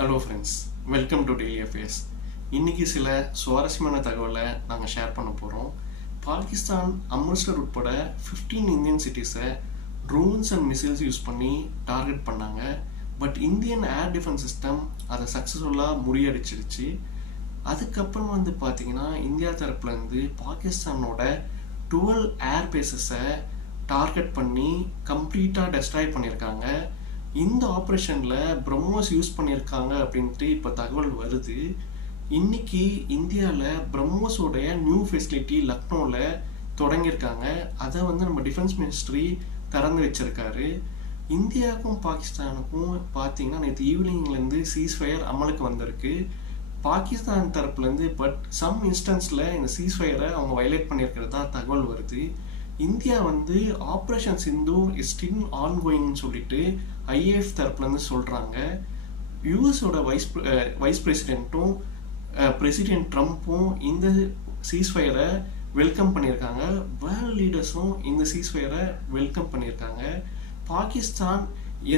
Hello friends, welcome to daily affairs. இன்றைக்கி சில சுவாரஸ்யமான தகவலை நாங்கள் ஷேர் பண்ண போகிறோம். பாகிஸ்தான் அம்ரிட்சர் உட்பட 15 இந்தியன் சிட்டிஸை ட்ரோன்ஸ் அண்ட் மிசைல்ஸ் யூஸ் பண்ணி டார்கெட் பண்ணாங்க. But Indian air defence system அதை சக்ஸஸ்ஃபுல்லாக முறியடிச்சிருச்சு. அதுக்கப்புறம் பார்த்தீங்கன்னா இந்தியா தரப்புலேருந்து பாகிஸ்தானோட 12 ஏர் பேசஸை டார்கெட் பண்ணி கம்ப்ளீட்டாக டெஸ்ட்ராய் பண்ணியிருக்காங்க. இந்த ஆப்ரேஷனில் பிரம்மோஸ் யூஸ் பண்ணியிருக்காங்க அப்படின்ட்டு இப்போ தகவல் வருது. இன்னைக்கு இந்தியாவில் பிரம்மோஸோடைய நியூ ஃபெசிலிட்டி லக்னோவில் தொடங்கியிருக்காங்க. அதை நம்ம டிஃபென்ஸ் மினிஸ்ட்ரி திறந்து வச்சிருக்காரு. இந்தியாவுக்கும் பாகிஸ்தானுக்கும் பார்த்தீங்கன்னா நேற்று ஈவினிங்லேருந்து சீஸ்ஃபயர் அமலுக்கு வந்திருக்கு. பாகிஸ்தான் தரப்புலேருந்து பட் சம் இன்ஸ்டன்ஸில் இந்த சீஸ்ஃபயரை அவங்க வயலேட் பண்ணியிருக்கிறதா தகவல் வருது. India operation Sindoor is still ஆன்கோயிங்னு சொல்லிட்டு ஐஏஎஃப் தரப்புலேருந்து சொல்கிறாங்க. யூஎஸோட வைஸ் பிரசிடென்ட்டும் பிரசிடென்ட் ட்ரம்ப்பும் இந்த சீஸ்ஃபயரை வெல்கம் பண்ணியிருக்காங்க. வேர்ல்ட் லீடர்ஸும் இந்த சீஸ்ஃபயரை வெல்கம் பண்ணியிருக்காங்க. பாகிஸ்தான்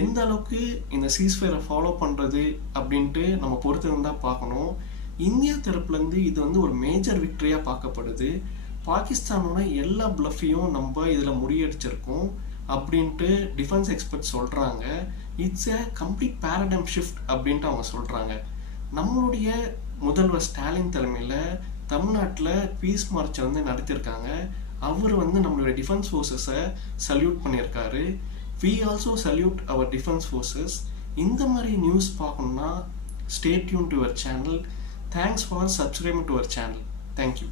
எந்த அளவுக்கு இந்த சீஸ்ஃபயரை ஃபாலோ பண்ணுறது அப்படின்ட்டு நம்ம பொறுத்து இருந்தால் பார்க்கணும். இந்தியா தரப்புலேருந்து இது ஒரு மேஜர் விக்டரியாக பார்க்கப்படுது. பாகிஸ்தானோட எல்லா பிளஃபையும் நம்ம இதில் முறியடிச்சிருக்கோம் அப்படின்ட்டு டிஃபென்ஸ் எக்ஸ்பர்ட் சொல்கிறாங்க. It's a complete paradigm shift அப்படின்ட்டு அவங்க சொல்கிறாங்க. நம்மளுடைய முதல்வர் ஸ்டாலின் தலைமையில் தமிழ்நாட்டில் பீஸ் மார்ச் நடத்தியிருக்காங்க. அவர் நம்மளுடைய டிஃபென்ஸ் ஃபோர்ஸஸை சல்யூட் பண்ணியிருக்காரு. We also salute our defence forces. இந்த மாதிரி நியூஸ் பார்க்கணுன்னா stay tune to our channel. Thanks for subscribing to our channel. Thank you.